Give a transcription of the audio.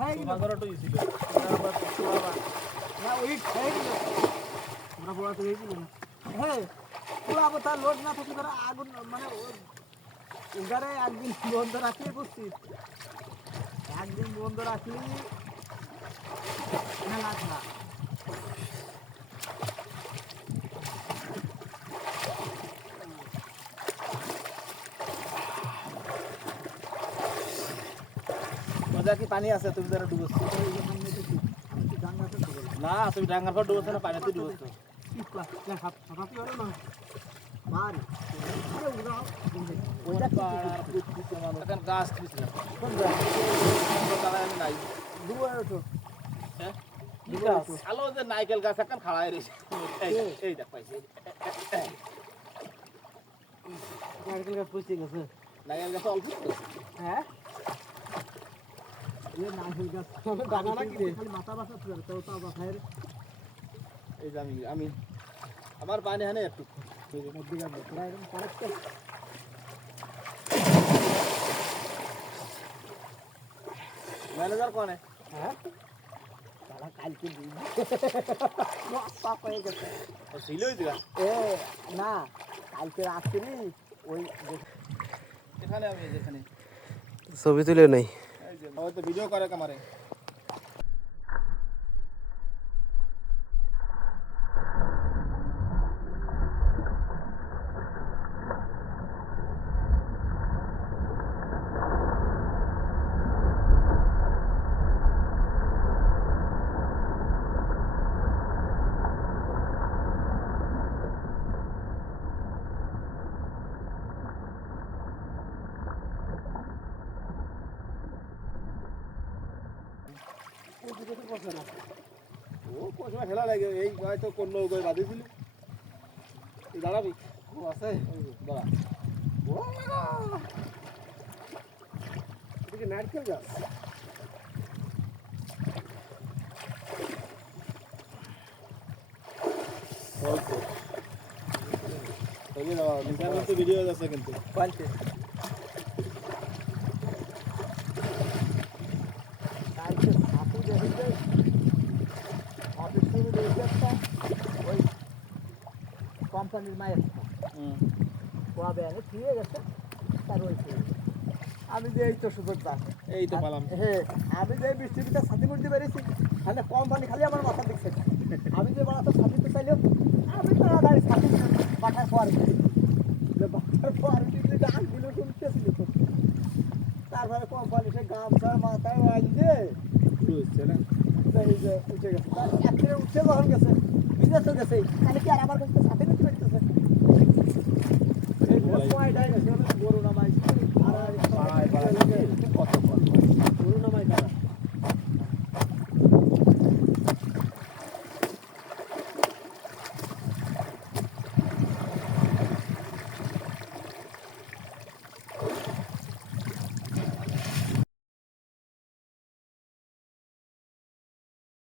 বাজারটা ছিল না ওই খাই দিল আমরা বড়াতে গেছিল না হ্যাঁ পুরো আবার তার লোড না থাকে ধরে আগুন মানে ওগারে একদিন বন্ধ রাখলে বুঝছি একদিন বন্ধ রাখলি না লাগ না মজা কি পানি আছে তুমি যারা ডুবছ না তুমি ডাঙ্গার পর ডুবছ না পানিতে ডুবছ গাছ নাই আলো যে নাইকেল গাছ এখন খাড়ায় রয়েছে এই দেখ পাইছি নারকেল গাছ পচে গেছে নাইকেল গাছ অল্প হ্যাঁ ये नारकेल गाछ दाना ना কি খালি মাথা বাসা ছিল তো বাসায় এই যে আমি আমার পানি হানে একটু মধ্যে গাছ পুরো একদম কারেক্ট ম্যানেজার কোনে হ্যাঁ তারা কালকে দিন পাপ হয়ে গেছে ও ছিলই দিগা এ না কালকে রাত্রি ওই এখানে আমি যেখানে ছবি তুলে নাই এই যে হয়তো ভিডিও করে কামারে ও কোসমা খেলা লাগে এই হয়তো কোন নৌকায় বাঁধেছিল এই দাঁড়াবি ও আছে দাঁড়া ও এদিকে নারকেল গাছ ওকে তাহলে দাও নিকার মতো ভিডিও আছে কিন্তু পালতে কালকে আপু দেখতে অফিস থেকে দেখতে ওই কোম্পানির মায়ের কোয়া ব্যানে ফিরে গেছে তার ওই আমি যে এই তো সুযোগ দাম এই তো পালাম হ্যাঁ আমি যে বৃষ্টিটা ছাতি করতে পেরেছি তাহলে কোম্পানি খালি আমার মাথা দেখছে আমি যে বাড়াতে ছাতিতে চাইলেও আমি তাড়াতাড়ি ছাতি পাঠার পর বাচ্চার পর ডাকগুলো শুনতেছিল তো তারপরে কোম্পানি সে গামছার মাথায় বাঁধছে হচ্ছে না এই যে উঠে গেছে তার এক উঠে যখন গেছে বিদেশও গেছে তাহলে কি আর আমার কাছে ছাতি